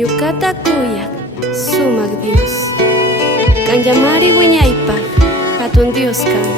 Ñukata kuyak sumak Dios, kanllamari wiñaypaq hatun Dios kan.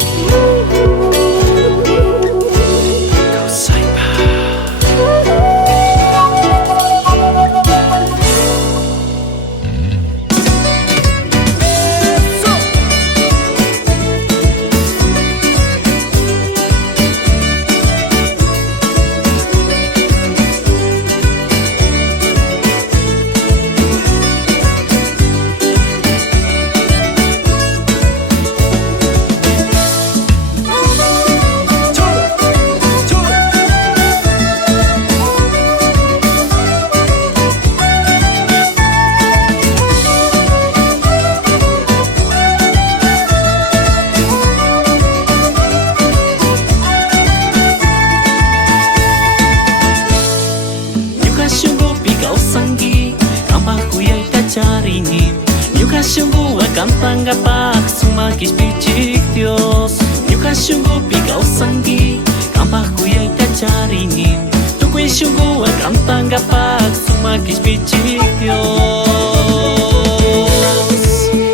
Ñuka shunguqa kanpankapak sumakis pichik Dios. Ñuka shungupi kawsanki kanpak kuyayta charini. Tukuy shunguqa kanpankapak sumakis pichik Dios.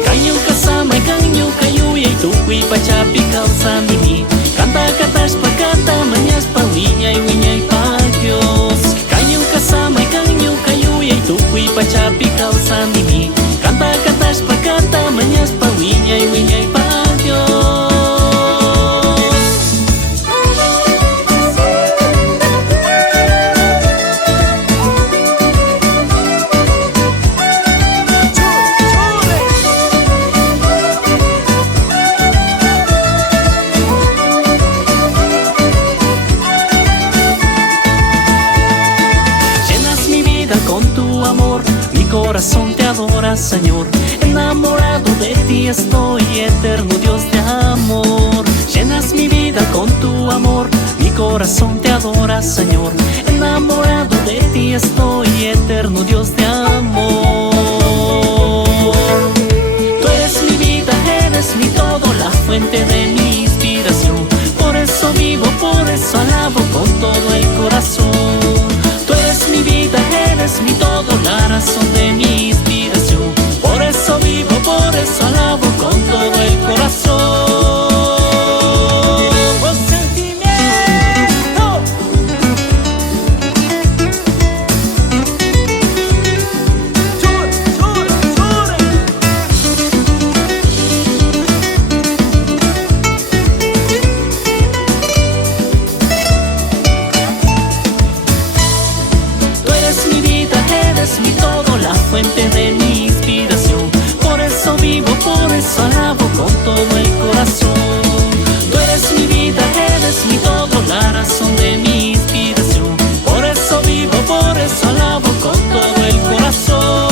Kan ñuka samay kan ñuka yuyay tukuy pachapi kawsanimi. Kanta katashpa kanta mañaspa wiñay wiñaypa Dios. Kan ñuka samay kan ñuka yuyay tukuy pachapi kawsanimi. Kanta katashpa kanta mañaspa wiñay wiñaypa Dios. Llenas mi vida con tu amor, mi corazón te adora, Señor. Enamorado de ti estoy, eterno Dios de amor. Llenas mi vida con tu amor, mi corazón te adora, Señor. Enamorado de ti estoy, eterno Dios de amor. Tú eres mi vida, eres mi todo, la fuente de mi inspiración. Por eso vivo, por eso alabo con todo el corazón. Tú eres mi vida, eres mi todo, la razón de mi inspiración. Por eso vivo, por eso alabo con todo el corazón. ¡Oh, sentimiento! ¡Chore, chore, chore! Tú eres mi vida, eres mi todo, la fuente de mi inspiración. Por eso vivo, por eso alabo con todo el corazón. Tú eres mi vida, eres mi todo, la razón de mi inspiración. Por eso vivo, por eso alabo con todo el corazón.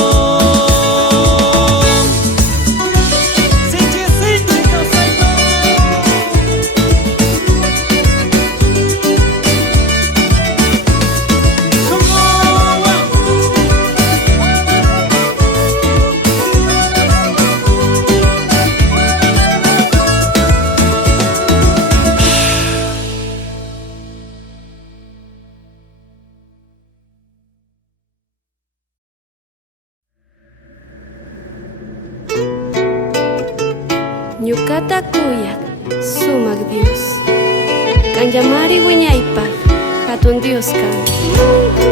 Ñukata kuyak sumak Dios, kanllamari wiñaypaq hatun Dios kan.